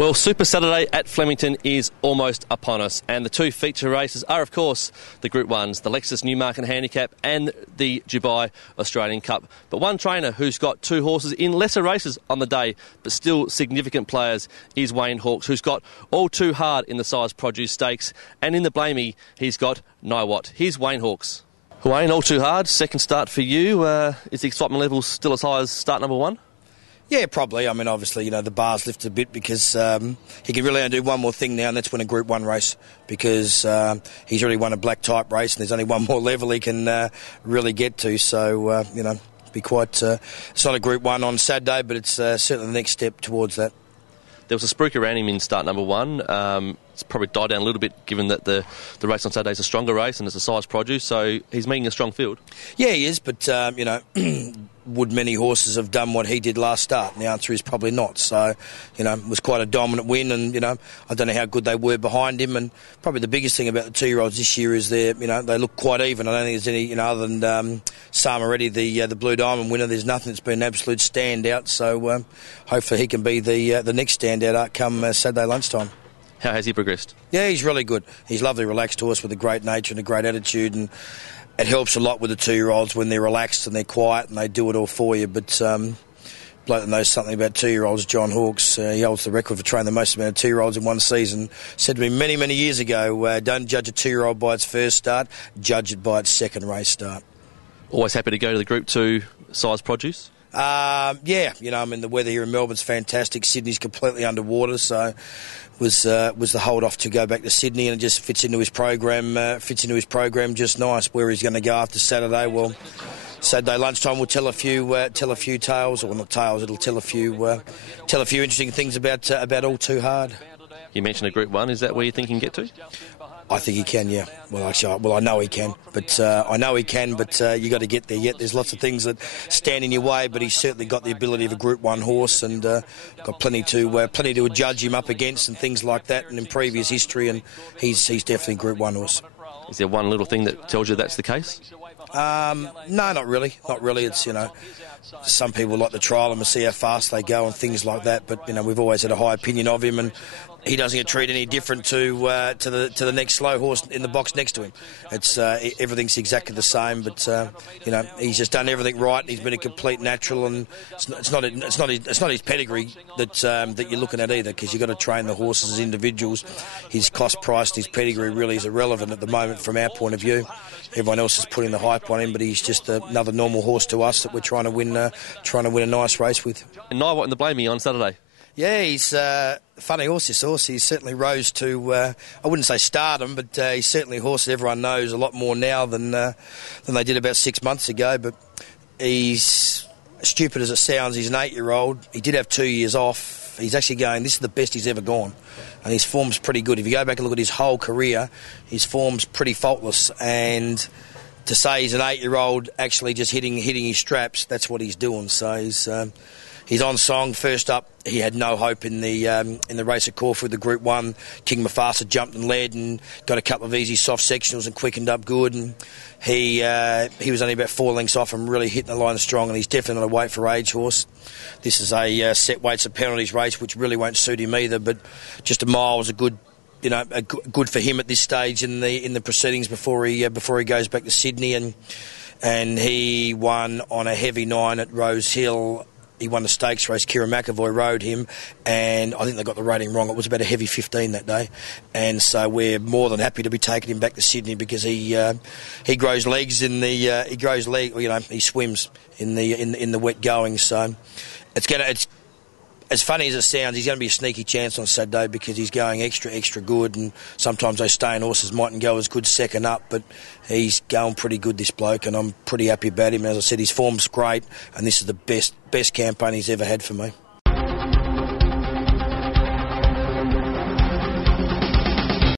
Well, Super Saturday at Flemington is almost upon us, and the two feature races are, of course, the Group 1s, the Lexus Newmarket Handicap and the Dubai Australian Cup. But one trainer who's got two horses in lesser races on the day, but still significant players, is Wayne Hawkes, who's got All Too Hard in the Size Produce Stakes, and in the Blamey, he's got Niwot. Here's Wayne Hawkes. Wayne, All Too Hard, second start for you. Is the excitement level still as high as start number one? Yeah, probably. I mean, obviously, the bar's lifted a bit because he can really only do one more thing now, and that's win a Group 1 race, because he's already won a black type race, and there's only one more level he can really get to. So, be quite... it's not a Group 1 on Saturday, but it's certainly the next step towards that. There was a spruik around him in start number one. It's probably died down a little bit, given that the race on Saturday is a stronger race and it's a size produce, so he's meeting a strong field. Yeah, he is, but, would many horses have done what he did last start? And the answer is probably not. So, it was quite a dominant win, and, I don't know how good they were behind him. And probably the biggest thing about the two-year-olds this year is they look quite even. I don't think there's any, other than Samaretti, the Blue Diamond winner, there's nothing that's been an absolute standout. So hopefully he can be the next standout outcome Saturday lunchtime. How has he progressed? Yeah, he's really good. He's a lovely, relaxed horse with a great nature and a great attitude, and it helps a lot with the two-year-olds when they're relaxed and they're quiet and they do it all for you. But bloke that knows something about two-year-olds, John Hawkes, he holds the record for training the most amount of two-year-olds in one season. Said to me many, many years ago, don't judge a two-year-old by its first start, judge it by its second race start. Always happy to go to the Group 2 size produce? Yeah, the weather here in Melbourne's fantastic. Sydney's completely underwater, so was the hold off to go back to Sydney, and it just fits into his program. Just nice. Where he's going to go after Saturday, well, Saturday lunchtime will tell a few tales, or not tales. It'll tell a few interesting things about All Too Hard. You mentioned a Group 1. Is that where you think he can get to? I think he can, yeah. I know he can, but you got to get there yet. There's lots of things that stand in your way, but he's certainly got the ability of a Group 1 horse, and got plenty to judge him up against and things like that, and in previous history, and he's definitely a Group 1 horse. Is there one little thing that tells you that's the case? No, not really. Not really. It's, some people like to trial him and see how fast they go and things like that, but, we've always had a high opinion of him, and he doesn't get treated any different to the next slow horse in the box next to him. It's everything's exactly the same, but he's just done everything right. He's been a complete natural, and it's not his pedigree that you're looking at either, because you've got to train the horses as individuals. His cost price, his pedigree really is irrelevant at the moment from our point of view. Everyone else is putting the hype on him, but he's just another normal horse to us that we're trying to win a nice race with. And Niwot in the Blamey on Saturday. Yeah, he's a funny horse, this horse. He certainly rose to, I wouldn't say stardom, but he's certainly a horse that everyone knows a lot more now than they did about 6 months ago. But he's, stupid as it sounds, he's an 8-year-old. He did have 2 years off. He's actually going, this is the best he's ever gone. And his form's pretty good. If you go back and look at his whole career, his form's pretty faultless. And to say he's an 8-year-old actually just hitting his straps, that's what he's doing. So he's on song. First up, he had no hope in the race at Caulfield, the Group 1. King Mufasa jumped and led and got a couple of easy soft sectionals and quickened up good. And he was only about 4 lengths off and really hitting the line strong, and he's definitely not a weight for age horse. This is a set weights and penalties race, which really won't suit him either, but just a mile was a good for him at this stage in the proceedings before he goes back to Sydney, and he won on a heavy 9 at Rose Hill. He won the stakes race. Kieran McAvoy rode him, and I think they got the rating wrong. It was about a heavy 15 that day, and so we're more than happy to be taking him back to Sydney, because he grows legs in the he swims in the wet going. So it's as funny as it sounds, he's going to be a sneaky chance on Saturday, because he's going extra good, and sometimes those staying horses mightn't go as good second up, but he's going pretty good, this bloke, and I'm pretty happy about him. As I said, his form's great, and this is the best campaign he's ever had for me.